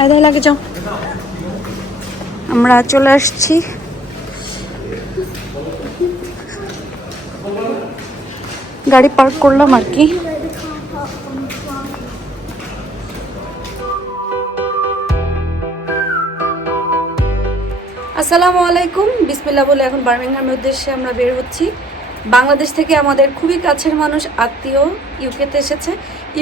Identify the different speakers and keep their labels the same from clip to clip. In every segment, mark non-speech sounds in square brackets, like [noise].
Speaker 1: আয় যাও। আমরা চলে আসছি। গাড়ি পার্ক করলাম আর কি। আসসালামু আলাইকুম। বিসমিল্লাহ বলে এখন বার্মিংহামের উদ্দেশ্যে আমরা বের হচ্ছি। বাংলাদেশ থেকে আমাদের খুবই কাছের মানুষ আত্মীয় ইউকেতে এসেছে।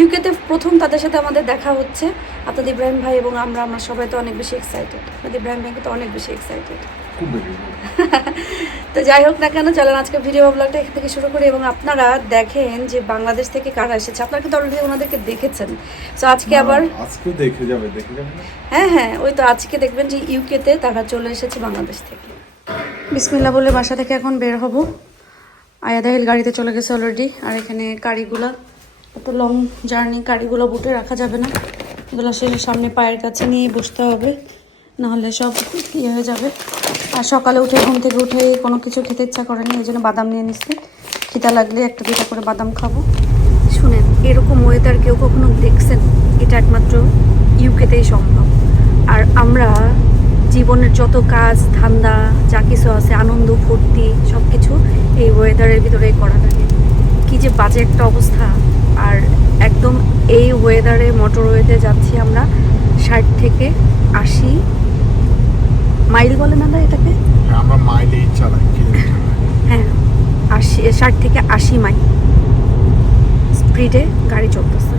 Speaker 1: ইউকেতে প্রথম তাদের সাথে আমাদের দেখা হচ্ছে। আপনাদের ইব্রাহিম ভাই এবং আমরা আমরা সবাই তো অনেক বেশি এক্সাইটেড আপনাদের ইব্রাহিম ভাইকে তো অনেক বেশি এক্সাইটেড [laughs] তো যাই হোক না কেন চলেন আজকে ভিডিও ব্লগটা এখান থেকে শুরু করি এবং আপনারা দেখেন যে বাংলাদেশ থেকে কারা এসেছে। আপনারা কিন্তু অলরেডি ওনাদেরকে দেখেছেন। তো আজকে আবার
Speaker 2: আজকেও দেখে যাবে দেখে যাবে
Speaker 1: হ্যাঁ হ্যাঁ ওই তো আজকে দেখবেন যে ইউকেতে তারা চলে এসেছে বাংলাদেশ থেকে। বিসমিল্লা বলে বাসা থেকে এখন বের হব। আয়াদাহিল গাড়িতে চলে গেছে অলরেডি আর এখানে গাড়িগুলা এত লং জার্নি গাড়িগুলো বুটে রাখা যাবে না। এগুলো সে সামনে পায়ের কাছে নিয়ে বসতে হবে। নাহলে সব ইয়ে হয়ে যাবে। আর সকালে উঠে ঘুম থেকে উঠে কোনো কিছু খেতে ইচ্ছা করেনি, এই জন্য বাদাম নিয়ে নিচ্ছি। খিদা লাগলে একটা দুটা করে বাদাম খাব। শুনেন, এরকম ওয়েদার কেউ কখনো দেখছেন? এটা একমাত্র ইউকেতেই সম্ভব। আর আমরা জীবনের যত কাজ, ধান্দা, যা কিছু আছে, আনন্দ, ফুর্তি সব কিছু এই ওয়েদারের ভিতরেই করা লাগে। কী যে বাজে একটা অবস্থা। আর একদম এই ওয়েদারে মোটরওয়েতে যাচ্ছি আমরা ষাট থেকে আশি মাইল বলে না এটাকে?
Speaker 2: হ্যাঁ, আমরা মাইলেজ চালাই
Speaker 1: হ্যাঁ আশি ষাট থেকে আশি মাইল স্পিডে গাড়ি চলতেছে।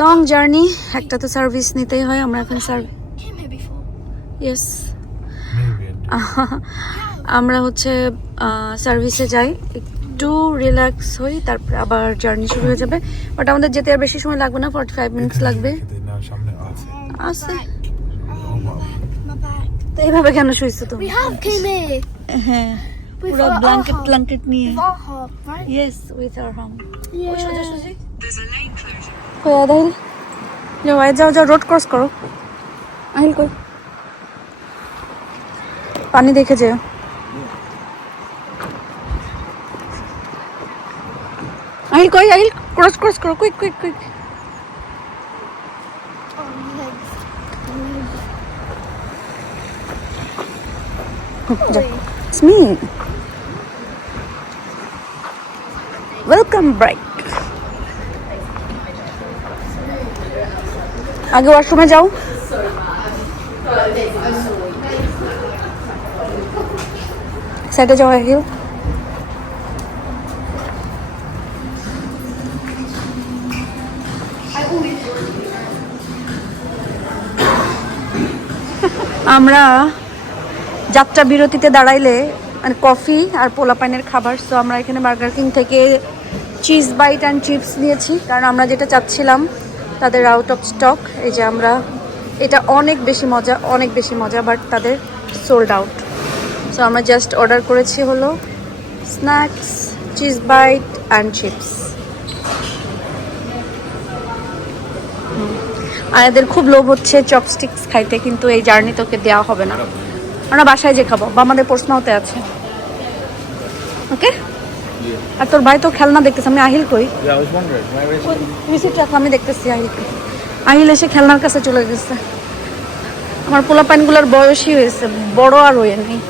Speaker 1: লং জার্নি একটা তো সার্ভিস নিতেই হয় আমরা এখন সার্ভিস. ইয়েস [laughs] আমরা হচ্ছে সার্ভিসে যাই একটু রিল্যাক্স হই তারপরে আবার জার্নি শুরু হয়ে যাবে। বাট আমাদের যেতে আর বেশি সময় লাগবে না ফর্টি ফাইভ মিনিটস লাগবে।
Speaker 2: আছে.
Speaker 1: তো এইভাবে কেন শুয়েছো তুমি?
Speaker 3: We have came here
Speaker 1: হ্যাঁ পুরো ব্ল্যাঙ্কেট ব্ল্যাঙ্কেট নিয়ে? ইয়েস উইথ আর হোম ওই সোজা
Speaker 3: Yeah.
Speaker 1: সোজা কই আদাইল? যাও আয় যাও যাও রোড ক্রস করো। আহিল কই? পানি দেখে যেও। আহিল কই আহিল ক্রস ক্রস করো quick quick quick
Speaker 3: Oh, legs.
Speaker 1: যাও It's me. Welcome back. আগে ওয়াশরুমে যাও সাইডে যাও আগে আমরা যাত্রা বিরতিতে দাঁড়াইলে মানে কফি আর পোলা পানের খাবার সো আমরা এখানে বার্গার কিং থেকে চিজ বাইট অ্যান্ড চিপস নিয়েছি। কারণ আমরা যেটা চাচ্ছিলাম, তাদের আউট অফ স্টক এই যে আমরা, এটা অনেক বেশি মজা, অনেক বেশি মজা বাট তাদের সোল্ড আউট সো আমরা জাস্ট অর্ডার করেছি হলো snacks cheese bite and chips আর এদের খুব লোভ হচ্ছে চপস্টিক্স খাইতে কিন্তু এই জার্নি তোকে দেওয়া হবে না। আমরা বাসায় যে খাব বা আমাদের পোস্টমাওতে আছে। ওকে আর তোর ভাই তো খেলনা দেখতেছে আমি আহিল কই? রিসিপ্ট রাখো আমি দেখতেছি আহিলকে আহিল এসে খেলনার কাছে চলে গেছে। আমার পোলা প্যানগুলোর বয়সই হয়েছে বড় আর হয়ে নেই।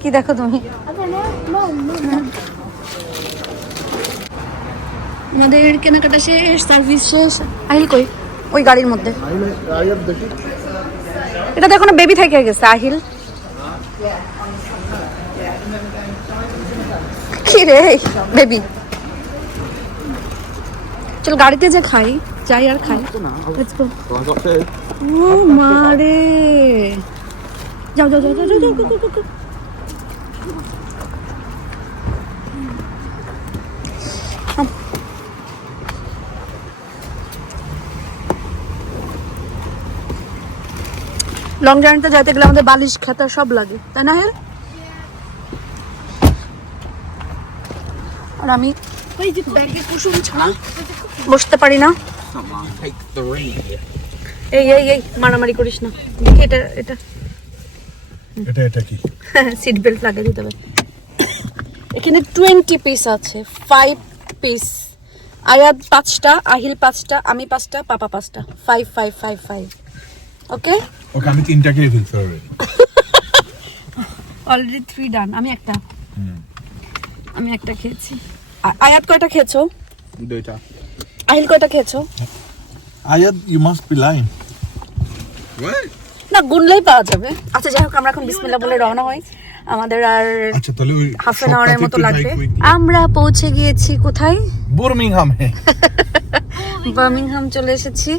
Speaker 1: কি দেখো তুমি
Speaker 3: I don't know. No, no, no.
Speaker 1: আমাদের কেনাকাটা শেষ সার্ভিস শেষ আহিল কই ওই গাড়ির মধ্যে এটা তো এখনও বেবি থেকে গেছে আহিল কি রে বেবি চল গাড়িতে যে খাই যাই আর খাই. ও মারে যাও যাও যাও যাও যাও, লং জার্নিতে যাইতে গেলে আমাদের বালিশ খাতা সব লাগে তাই না হেল? আর আমি ব্যাগে কুসুম ছাড়া বসতে পারি না. এই এই এই মারামারি করিস না। এটা এটা।
Speaker 2: এটা এটা কি? [laughs]
Speaker 1: সিট বেল্ট লাগিয়ে দিতে হবে। এখানে টোয়েন্টি পিস আছে ফাইভ পিস আয়াত পাঁচটা আহিল পাঁচটা আমি পাঁচটা পাপা পাঁচটা। Five five five five okay
Speaker 2: okay আমি তিনটা খেয়ে ফেলতে হবে
Speaker 1: অলরেডি থ্রি ডান আমি একটা। আমি একটা খেয়েছি। আয়াত কয়টা খেয়েছো?
Speaker 2: দুইটা।
Speaker 1: আহিল কয়টা খেয়েছো?
Speaker 2: Ayad you must be line
Speaker 1: না গুনলেই পাওয়া যাবে। আচ্ছা যাই হোক আমরা এখন বিসমিল্লাহ বলে রওনা হই। আমাদের আর
Speaker 2: আচ্ছা তাহলে ওই
Speaker 1: হাফ এন আওয়ারের মতো লাগবে। আমরা পৌঁছে গিয়েছি কোথায়?
Speaker 2: বার্মিংহাম
Speaker 1: বার্মিংহাম [laughs] চলে এসেছি।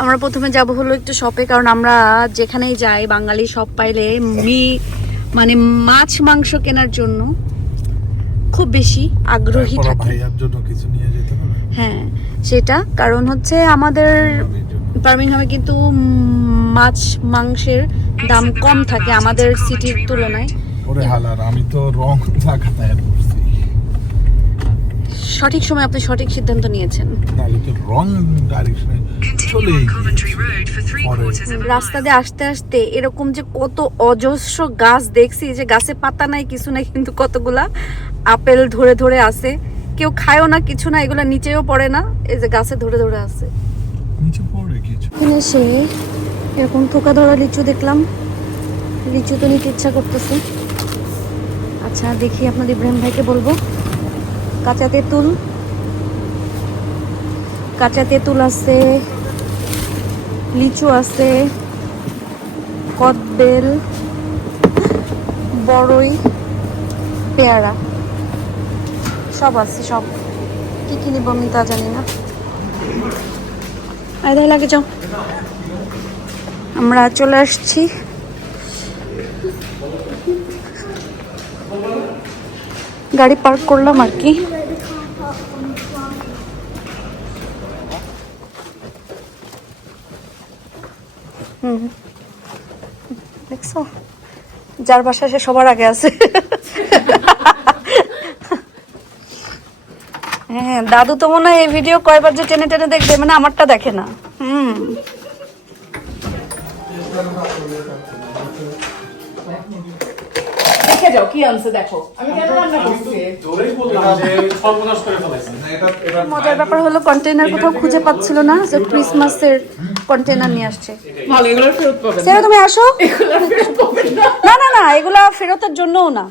Speaker 1: আমরা প্রথমে যাব হলো একটু শপে কারণ আমরা যেখানেই যাই বাঙালি সব পাইলে মি মানে মাছ মাংস কেনার জন্য খুব বেশি আগ্রহী থাকি। হ্যাঁ সেটা। কারণ হচ্ছে আমাদের বার্মিংহামে কিন্তু মাছ মাংসের দাম কম থাকে আমাদের সিটির তুলনায়।
Speaker 2: ওরে হালার আমি তো রং
Speaker 1: সঠিক সময় আপনি সঠিক সিদ্ধান্ত নিয়েছেন।
Speaker 2: তো রং ডাইরেকশনে চলে পরে।
Speaker 1: রাস্তা দিয়ে আসতে আসতে এরকম যে কত অজস্র গাছ দেখছি যে গাছে পাতা নাই কিছু নাই কিন্তু কতগুলা আপেল ধরে ধরে আছে। কেউ খায়ও না কিছু না এগুলা নিচেও পড়ে না এই যে গাছে ধরে ধরে আছে।
Speaker 2: নিচে পড়ে কিছু
Speaker 1: এখানে এসে এরকম থোকা ধরা লিচু দেখলাম। লিচু তো নিতে ইচ্ছা করতেছে। আচ্ছা দেখি আপনাদের ইব্রাহিম ভাইকে বলব। কাঁচা তেঁতুল কাঁচা তেঁতুল আছে, লিচু আছে, কদবেল বড়ই পেয়ারা, সব আছে, সব। কি কি নিব আমি তা জানি না। আয় লাগে যাও। আমরা চলে আসছি। গাড়ি পার্ক করলাম আর কি হুম দেখছ যার বাসা সে সবার আগে আছে। হ্যাঁ দাদু তো মনে হয় এই ভিডিও কয়বার যে টেনে টেনে দেখবে মানে আমারটা দেখে না। হুম। দেখে যাও কি আনছে দেখো। আমি কেন রান্না করছি? মজার ব্যাপার হলো কন্টেনার কোথাও খুঁজে পাচ্ছিল না যে ক্রিসমাসের কন্টেনার নিয়ে আসছে। সেটা তুমি আসো। না। না না এগুলা ফেরতের জন্যও না।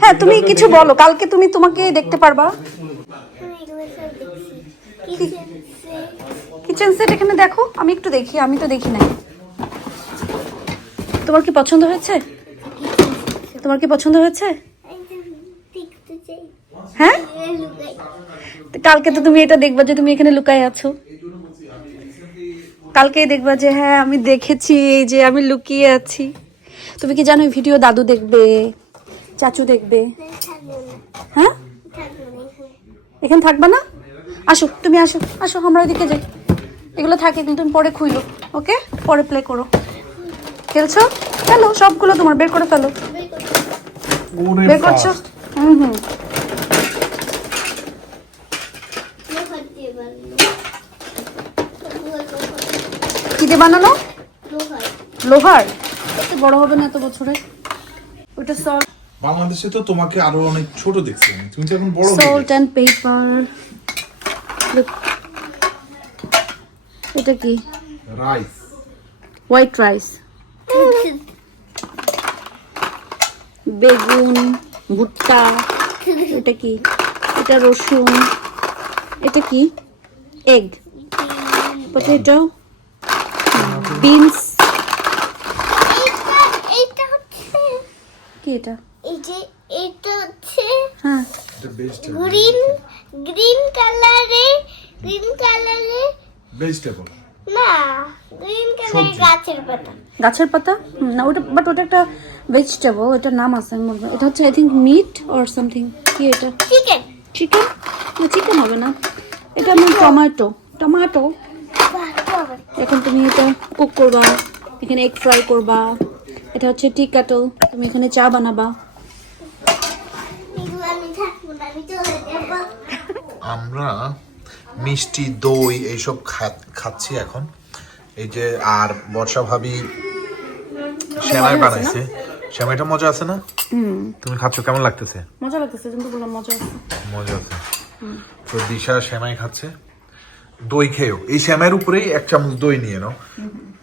Speaker 1: হ্যাঁ তুমি কিছু বলো কালকে তুমি তোমাকে দেখতে পারবা।
Speaker 3: আমি এগুলো সব দেখছি। কিচেন
Speaker 1: কিচেন সেট এখানে দেখো আমি একটু দেখি আমি তো দেখি নাই। তোমার কি পছন্দ হয়েছে? তোমার কি পছন্দ হয়েছে? হ্যাঁ? কালকে তো তুমি এটা দেখবা যে তুমি এখানে লুকায় আছো। কালকে দেখবা যে হ্যাঁ আমি দেখেছি, এই যে আমি লুকিয়ে আছি। তুমি কি জানো ভিডিও দাদু দেখবে, চাচু দেখবে? হ্যাঁ?
Speaker 3: এখানে।
Speaker 1: থাকবা না? আসো, তুমি আসো আসো, আমরা ওইদিকে যাই। এগুলো থাকে, কিন্তু তুমি পরে খুইলো, ওকে? পরে প্লে করো। খেলছো? ফেলো, সবগুলো তোমার, বের করে ফেলো। বের করছ হুম হুম কি দিয়ে বানানো
Speaker 3: লোহার
Speaker 1: লোহার এত বড় হবে না এত বছরে ওটা সল্ট
Speaker 2: বাংলাদেশে তো তোমাকে আরও অনেক ছোট দেখছি তুমি তো এখন বড় হয়ে
Speaker 1: সল্ট। অ্যান্ড পেপার এটা কি?
Speaker 2: রাইস
Speaker 1: হোয়াইট রাইস বেগুন ভুট্টা এটা কি? এটা রসুন। এটা কি? এগ। Potato beans. কি এটা?
Speaker 3: এই যে এটা হচ্ছে
Speaker 1: হ্যাঁ।
Speaker 3: গ্রিন গ্রিন কালারে গ্রিন কালারে
Speaker 2: ভেজিটেবল
Speaker 3: না গ্রিন কালারে গাছের পাতা?
Speaker 1: গাছের পাতা? না ওটা বাট ওটা একটা ভেজিটেবল ওটার নাম আছে আমি বলব। এটা হচ্ছে I think meat or something কি এটা?
Speaker 3: চিকেন
Speaker 1: চিকেন না চিকেন হবে না। এটা আমার টমেটো টমেটো এখন তুমি এটা কুক করবা এখানে এগ ফ্রাই করবা। এটা হচ্ছে টি কাটল তুমি এখানে চা বানাবা।
Speaker 4: আমরা মিষ্টি দই এইসব খা- খাচ্ছি এখন। এই যে আর বর্ষা ভাবি শ্যামাই বানাইছে। শ্যামাইটা মজা আছে না? তুমি খাচ্ছ কেমন লাগতেছে?
Speaker 1: মজা লাগতেছে কিন্তু বললাম মজা আছে।
Speaker 4: মজা আছে। তো দিশা শ্যামাই খাচ্ছে। দই খেয়েও। এই শ্যামের উপরেই এক চামচ দই নিয়ে নাও।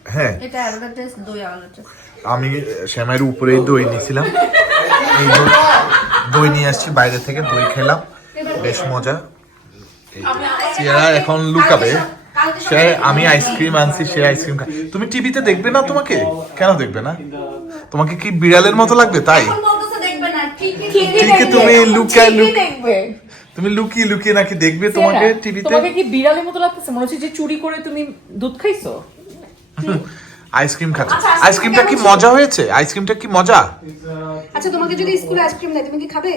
Speaker 4: হ্যাঁ।
Speaker 1: এটা আলাদা টেস্ট দই আলাদা টেস্ট
Speaker 4: আমি শ্যামের উপরেই দই নিয়েছিলাম। এই দই- দই নিয়ে আসছি বাইরে থেকে দই খেলাম। বেশ মজা। সিয়ারা এখন লুকাবে। সে আমি আইসক্রিম আনছি সে আইসক্রিম খাই তুমি টিভিতে দেখবে না তোমাকে? কেন দেখবে না? তোমাকে কি বিড়ালের মতো লাগবে? তাই?
Speaker 1: ঠিকই
Speaker 4: তুমি লুকায় লুক তুমি লুকিয়ে লুকিয়ে নাকি দেখবে তোমাকে টিভিতে
Speaker 5: তোমাকে কি বিড়ালের মতো লাগতেছে? মনে হচ্ছে যে চুরি করে তুমি দুধ খাইছো?
Speaker 4: আইসক্রিম খাচ্ছে। আইসক্রিমটা কি মজা হয়েছে? আইসক্রিমটা কি মজা?
Speaker 1: আচ্ছা তোমাকে যদি স্কুলে আইসক্রিম দেয় তুমি কি খাবে?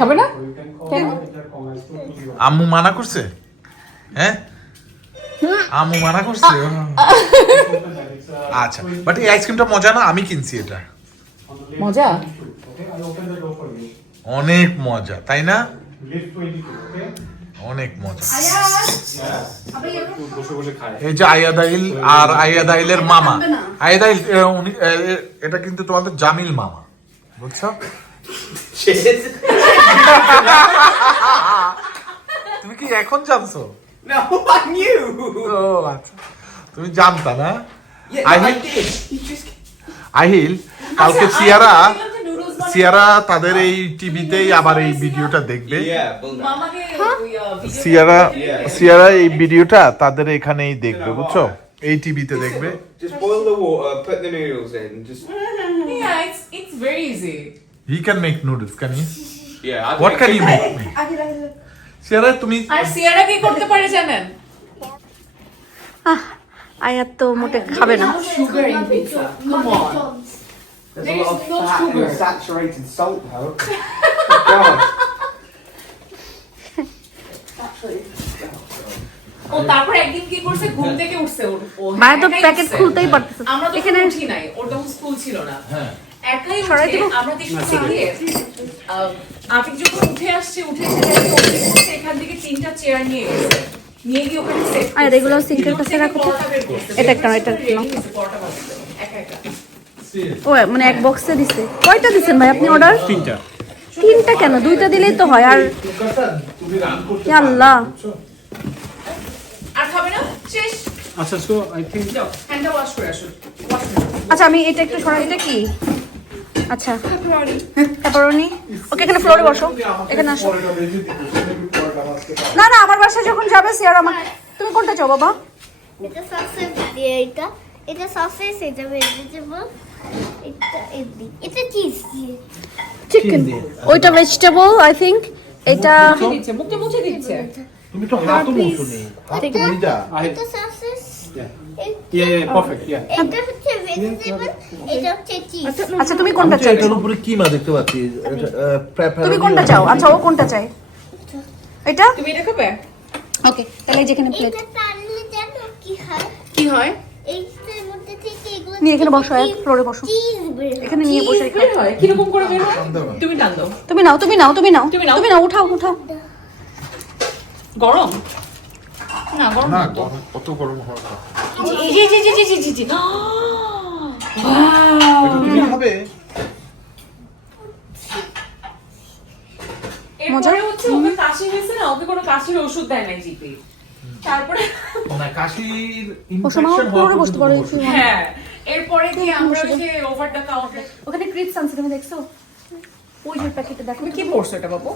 Speaker 5: খাবে না কেন?
Speaker 4: আম্মু মানা করছে? হ্যাঁ? আম্মু মানা করছে? আচ্ছা বাট এই আইসক্রিমটা মজা না? আমি কিনছি এটা।
Speaker 5: মজা?
Speaker 4: অনেক মজা তাই না? অনেক মজা। এই যে আয়াদাইল আর আয়াদাইলের মামা। আয়াদাইল উনি এটা কিন্তু তোমাদের জামিল মামা বুঝছ? তুমি কি এখন জানছো? আচ্ছা। তুমি জানতা না?
Speaker 6: Just.
Speaker 4: আহিল কালকে সিয়ারা সিয়ারা তাদের এই টিভিতেই আবার এই ভিডিওটা দেখবে।
Speaker 5: আহ, video-
Speaker 4: সিয়ারা সিয়ারা এই ভিডিওটা তাদের এখানেই দেখবে বুঝছ? এই টিভিতে দেখবে।
Speaker 6: Just boil the water, put the noodles in. Just
Speaker 5: Yeah, it's it's very easy.
Speaker 4: He can make noodles can you
Speaker 6: yeah. I
Speaker 4: what
Speaker 6: think-
Speaker 4: can you make Ciara তুমি
Speaker 5: আর সিয়ারা কি করতে পারে জানেন?
Speaker 1: আয়াত তো মোটে খাবে না।
Speaker 5: Sugar in pizza come on
Speaker 6: There's
Speaker 5: There's
Speaker 6: a lot of
Speaker 5: no
Speaker 6: fat
Speaker 5: sugar.
Speaker 6: and saturated salt, though. oh, [laughs] God.
Speaker 5: ও তারপর একদিন কি করছে ঘুম থেকে উঠছে ওর ও
Speaker 1: তো
Speaker 5: একাই
Speaker 1: প্যাকেট
Speaker 5: উঠছে।
Speaker 1: খুলতেই পারতেছে
Speaker 5: আমরা তো
Speaker 1: এখানে-
Speaker 5: উঠি নাই ওর তখন স্কুল ছিল না একাই
Speaker 1: সরাই
Speaker 5: উঠে
Speaker 1: দিবো?
Speaker 5: আমরা দেখতেছি গিয়ে যখন উঠে আসছে উঠে এসে দেখে ও কি করছে, এখান থেকে তিনটা চেয়ার নিয়ে গেছে নিয়ে গিয়ে ওখানে সেট
Speaker 1: আর এগুলো সিঙ্কের কাছে রাখো তো। এটা একটা, এটা একটা।
Speaker 5: একা একা
Speaker 1: ও মানে এক বক্সে দিছে। কয়টা দিছেন ভাই আপনি অর্ডার তিনটা। তিনটা কেন? দুইটা দিলেই তো হয় আর আল্লাহ।
Speaker 5: আর খাবে না? শেষ।
Speaker 7: আচ্ছা সো আই থিঙ্ক
Speaker 5: হ্যান্ডটা ওয়াশ করে আসো। ওয়াশ করে
Speaker 1: আচ্ছা আমি এটা একটু সরাই এটা কি? আচ্ছা। পেপারনি ওকে এখানে ফ্লোরে বসো। এখানে আসো। না না আমার বাসায় যখন যাবে সিয়ার আমার তুমি কোনটা চাও বাবা?
Speaker 3: এটা সসেজ দিয়ে এটা এটা সসেজ এটা ভেজিটেবল এটা চিজ
Speaker 1: চিকেন ওইটা ভেজিটেবল আই থিংক এটা
Speaker 5: দিচ্ছে মুখটা মুছে দিচ্ছে।
Speaker 4: তুমি তো হাতও মুছো নেই হাত যা
Speaker 3: এটা সসেজ
Speaker 7: ইয়া ইয়া পারফেক্ট ইয়া
Speaker 3: এটা হচ্ছে ভেজিটেবল এটা হচ্ছে চিজ
Speaker 1: আচ্ছা তুমি কোনটা চাও?
Speaker 8: এটার উপরে কিমা দেখতে পাচ্ছি
Speaker 1: তুমি কোনটা চাও? আচ্ছা ও কোনটা চাই এটা?
Speaker 5: তুমি এটা খাবে?
Speaker 1: ওকে তাহলে যেখানে প্লেট
Speaker 3: এটা টানলে জানো কি হয়?
Speaker 5: কি হয়?
Speaker 3: এগুলো
Speaker 1: নিয়ে এখানে বসো, এক ফ্লোরে বসো। এখানে নিয়ে বসে
Speaker 5: বের হয় কীরকম করে বের হয়? তুমি টান দাও।
Speaker 1: তুমি নাও তুমি নাও তুমি নাও
Speaker 5: তুমি নাও।
Speaker 1: তুমি নাও উঠাও উঠাও।
Speaker 5: গরম? না গরম
Speaker 4: না
Speaker 5: না তো
Speaker 4: গরম- কত গরম হওয়ার
Speaker 5: জি জি জি জি জি জি জি
Speaker 4: তুমি খাবে?
Speaker 5: হচ্ছে ওকে কাশি হয়েছে না? ওকে কোনো কাশির ওষুধ দেয় নাই জিপি। তারপরে
Speaker 4: না কাশির ইনফেকশন হওয়ার
Speaker 1: ফ্লোরে বসতে পারো
Speaker 5: হ্যাঁ এরপরে কি আমরা যে ওভার দ্য কাউন্টার
Speaker 1: ওখানে তুমি দেখছ? ওই যে প্যাকেটে দেখো।
Speaker 5: কি পড়ছো এটা বাবু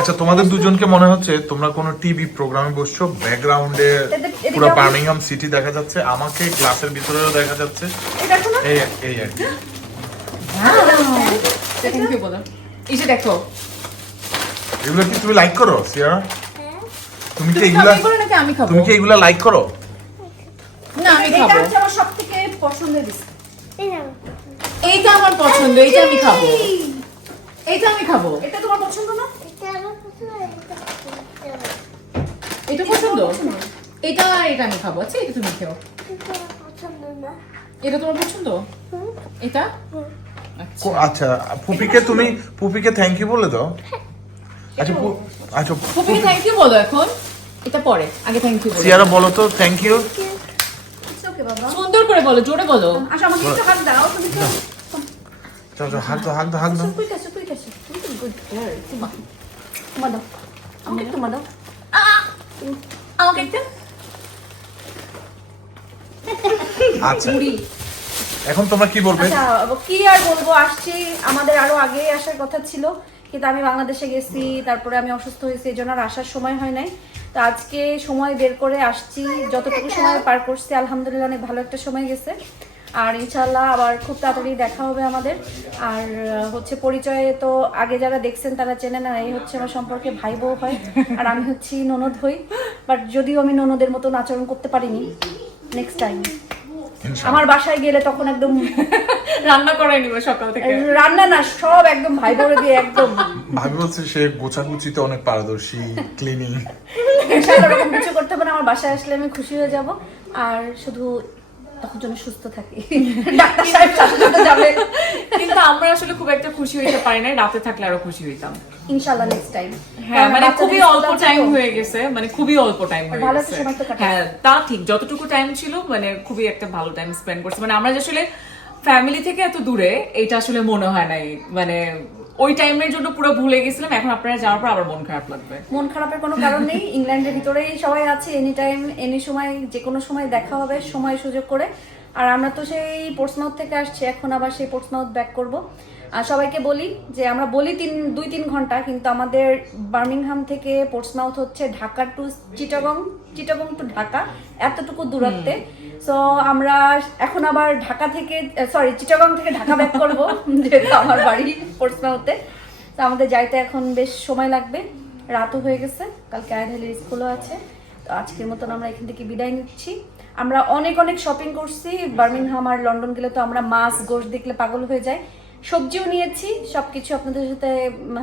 Speaker 4: আচ্ছা তোমাদের দুজনকে মনে হচ্ছে তোমরা কোনো টিভি প্রোগ্রামে বসছো ব্যাকগ্রাউন্ডে পুরো। বার্মিংহাম সিটি দেখা যাচ্ছে আমাকে ক্লাসের ভিতরেও দেখা যাচ্ছে।
Speaker 1: এই
Speaker 4: এই এই আর কি।
Speaker 5: থ্যাংক ইউ বলো এই যে দেখো।
Speaker 4: এগুলো কি তুমি লাইক করো সিয়ারা তুমি কি এগুলা
Speaker 5: এগুলো নাকি আমি খাব?
Speaker 4: তুমি কি এগুলা লাইক করো?
Speaker 5: না আমি
Speaker 1: এটা
Speaker 5: খাব।
Speaker 1: হচ্ছে আমার সবথেকে পছন্দের বিস্কুট
Speaker 3: এই নাও।
Speaker 5: এইটা আমার পছন্দ এইটা আমি খাব। এইটা আমি খাব।
Speaker 1: এটা তোমার পছন্দ না?
Speaker 3: এটা আমার পছন্দ, এটা
Speaker 5: এটা পছন্দ? এটা এটা আমি খাব। আচ্ছা এটা তুমি খেও।
Speaker 3: এটা আমার পছন্দ না।
Speaker 5: এটা তোমার পছন্দ? এটা? আচ্ছা।
Speaker 4: আচ্ছা পুপিকে তুমি পুপিকে থ্যাংক ইউ বলে দাও। আচ্ছা আচ্ছা
Speaker 5: পুপিকে থ্যাংক ইউ বলো এখন। এটা পরে আগে থ্যাংক ইউ বলো।
Speaker 4: সিয়ারা বলো তো থ্যাংক ইউ
Speaker 5: সুন্দর করে বলো জোরে বলো।
Speaker 1: আচ্ছা আমাকে একটু হাত দাও তুমি তো
Speaker 4: চলো চলো হাত দাও হাত দাও হাত দাও।
Speaker 1: কুইক আছে কুইক আছে তুমি তো গুড গার্ল তোমার দাও। আমাকে তোমার দাও।
Speaker 5: আমাকে একটা?
Speaker 4: আচ্ছা। এখন তোমরা কি বলবে?
Speaker 1: আচ্ছা কি আর বলব? আসছি। আমাদের আরও আগে আসার কথা ছিল। কিন্তু আমি বাংলাদেশে গেছি, তারপরে আমি অসুস্থ হয়েছি, এই জন্য আর আসার সময় হয় নাই। তো আজকে সময় বের করে আসছি, যতটুকু সময় পার করছি, আলহামদুলিল্লাহ অনেক ভালো একটা সময় গেছে। আর ইনশাল্লাহ আবার খুব তাড়াতাড়ি দেখা হবে আমাদের। আর হচ্ছে পরিচয়ে তো আগে যারা দেখছেন তারা চেনেন আর এই হচ্ছে আমার সম্পর্কে ভাই বউ হয়। আর আমি হচ্ছি ননদ হই, বাট যদিও আমি ননদের মতন আচরণ করতে পারিনি নেক্সট টাইম আমার বাসায় গেলে তখন একদম
Speaker 5: রান্না করাই নিব সকাল থেকে।
Speaker 1: রান্না না সব একদম ভাই বলে দিয়ে একদম।
Speaker 4: ভাবি বলছে সে গোছাগুছিতে অনেক পারদর্শী ক্লিনিং
Speaker 1: কিছু করতে পারে না আমার বাসায় আসলে আমি খুশি হয়ে যাব। আর শুধু তখন যেন সুস্থ থাকি। ডাক্তার সাহেব সাথে সাথে যাবে।
Speaker 5: কিন্তু আমরা আসলে খুব একটা খুশি হইতে পারি না রাতে থাকলে আরও খুশি হইতাম।
Speaker 1: ইনশাআল্লাহ নেক্সট টাইম
Speaker 5: হ্যাঁ মানে খুবই অল্প টাইম হয়ে গেছে মানে খুবই অল্প টাইম হয়ে গেছে। হ্যাঁ তা ঠিক যতটুকু টাইম ছিল মানে খুবই একটা ভালো টাইম স্পেন্ড করছি। মানে আমরা যে আসলে ফ্যামিলি থেকে এত দূরে এটা আসলে মনে হয় নাই। মানে ওই টাইমের জন্য পুরো ভুলে গেছিলাম, এখন আপনারা যাওয়ার পর আবার মন খারাপ লাগবে।
Speaker 1: মন খারাপের কোনো কারণ নেই, ইংল্যান্ডের ভিতরেই সবাই আছে এনি টাইম এনি সময় যে কোনো সময় দেখা হবে, সময় সুযোগ করে। আর আমরা তো সেই পোর্টসমাউথ থেকে আসছি, এখন আবার সেই পোর্টসমাউথ ব্যাক করব। সবাইকে বলি যে আমরা বলি তিন দুই তিন ঘণ্টা কিন্তু আমাদের বার্মিংহাম থেকে পোর্টসমাউথ হচ্ছে ঢাকা টু চিটাগং চিটাগং টু ঢাকা এতটুকু দূরত্বে। সো আমরা এখন আবার ঢাকা থেকে সরি চিটাগং থেকে ঢাকা ব্যাক করব [laughs] যেহেতু আমার বাড়ি পোর্টসমাউথে। তো আমাদের যাইতে এখন বেশ সময় লাগবে রাতও হয়ে গেছে কালকে আয়ধালির স্কুলও আছে। তো আজকের মতন আমরা এখান থেকে বিদায় নিচ্ছি। আমরা অনেক অনেক শপিং করছি বার্মিংহাম আর লন্ডন গেলে তো আমরা মাছ গোশ দেখলে পাগল হয়ে যাই। সবজিও নিয়েছি সবকিছু আপনাদের সাথে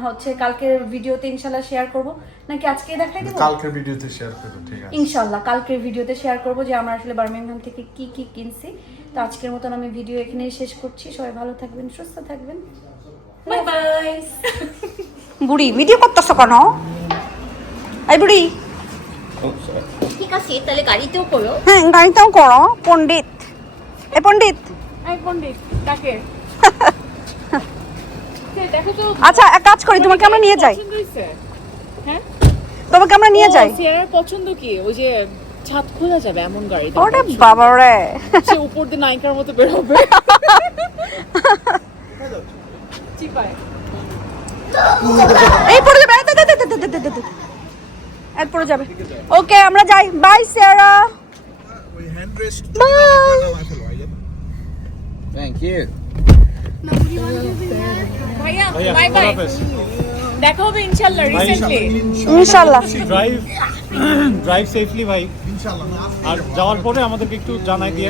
Speaker 1: হচ্ছে কালকের ভিডিওতে ইনশাল্লাহ শেয়ার করব। নাকি আজকে দেখাই দেবো?
Speaker 4: কালকের ভিডিওতে শেয়ার করো ঠিক আছে।
Speaker 1: ইনশাল্লাহ কালকের ভিডিওতে শেয়ার করব যে আমরা আসলে বার্মিংহাম থেকে কি কি কিনছি। তো আজকের মতন আমি ভিডিও এখানেই শেষ করছি। সবাই ভালো থাকবেন সুস্থ থাকবেন।
Speaker 5: বাই বাই [laughs]
Speaker 1: বুড়ি ভিডিও করতেছ কেন? এই বুড়ি।
Speaker 3: ঠিক আছে তাহলে গাড়িতেও করো।
Speaker 1: হ্যাঁ গাড়িতেও করো পণ্ডিত। এ পণ্ডিত।
Speaker 5: এই পণ্ডিত কাকে? [laughs]
Speaker 1: আচ্ছা এক কাজ করি তোমাকে আমরা নিয়ে যাই।
Speaker 5: হ্যাঁ?
Speaker 1: তোমাকে আমরা নিয়ে যাই।
Speaker 5: সিয়ারার পছন্দ কি? ওই যে ছাদ খোলা যাবে এমন গাড়ি
Speaker 1: ওরে বাবা রে।
Speaker 5: সে উপর দিয়ে নায়িকার মতো বের হবে
Speaker 1: এই পড়ে যাবে এর পড়ে যাবে। ওকে আমরা যাই। বাই সিয়ারা
Speaker 6: Thank ইউ
Speaker 5: ভাইয়া বাই বাই দেখা হবে ইনশাআল্লাহ রিসেন্টলি
Speaker 1: ইনশাআল্লাহ।
Speaker 7: ড্রাইভ ড্রাইভ সেফলি ভাই। আর যাওয়ার পরে আমাদেরকে একটু জানাই দিয়ে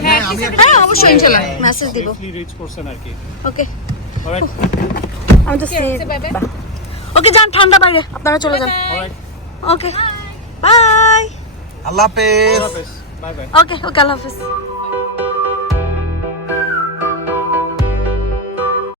Speaker 1: হ্যাঁ অবশ্যই ইনশাআল্লাহ মেসেজ দিব।
Speaker 7: রিচ করছেন আর কি।
Speaker 1: ওকে
Speaker 7: অলরাইট
Speaker 1: আমি তো
Speaker 5: বাই বাই
Speaker 1: ওকে যান ঠান্ডা বাইরে আপনারা চলে যান। ওকে বাই
Speaker 4: আল্লাহ হাফেজ।
Speaker 7: বাই বাই
Speaker 1: ওকে ওকে আল্লাহ হাফিজ।